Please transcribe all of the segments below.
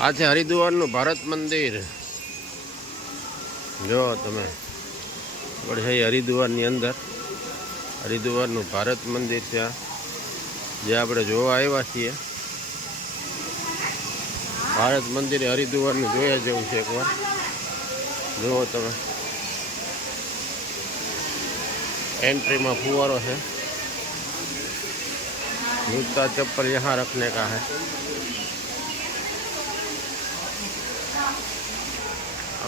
આ છે હરિદ્વારનું ભારત મંદિર. જો તમે આપણે છે હરિદ્વારની અંદર હરિદ્વારનું ભારત મંદિર છે જે આપણે જોવા આવ્યા છીએ. ભારત મંદિર હરિદ્વારનું જોયા જેવું છે. એકવાર જુઓ તમે, एंट्री में फुवारो है, जूता चप्पल यहाँ रखने का है।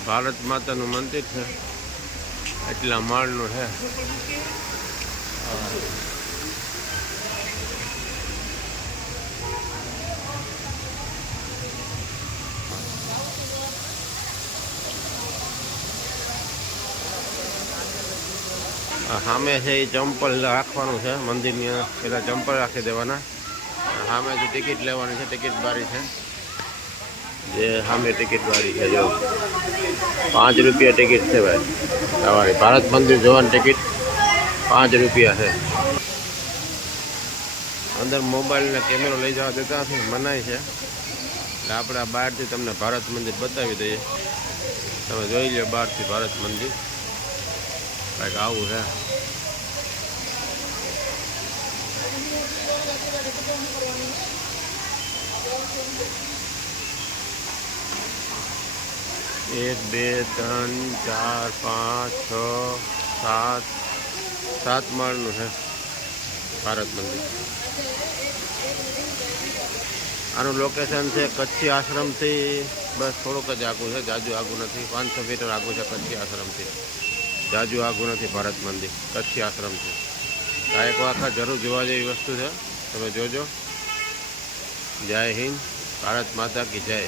भारत माता नु मंदिर है, एटला माळनु है। सामे से चंपल राखवानुं छे, मंदिरनी पहेला चंपल राखी देवाना। सामे जे टिकिट लेवानी छे, टिकिट बारी छे, जे सामे टिकिट बारी छे। जो 5 रुपया टिकिट छे भाई, તમારી ભારત મંદિર જોવાની ટિકિટ 5 रुपया है। अंदर मोबाइल ने कैमरो लई जवा देता નથી, મનાઈ છે। એટલે આપણે બહારથી તમને ભારત મંદિર બતાવી દઈએ। તમે જોઈ લો બહારથી ભારત મંદિર કંઈક આવું છે। एक बे त्रण चार पाँच छ सात सात माळनु है भारत मंदिर। आनु लोकेशन है कच्छी आश्रम थी बस थोड़ोक ज आगू है, जाजू आगू नहीं। 500 मीटर आगू है कच्छी आश्रम थी, जाजू आगू नहीं भारत मंदिर, कच्छी आश्रम थी। आ एक वखत जरूर जोवा जेवी वस्तु है, तमे जोजो। जय हिंद, भारत माता की जय।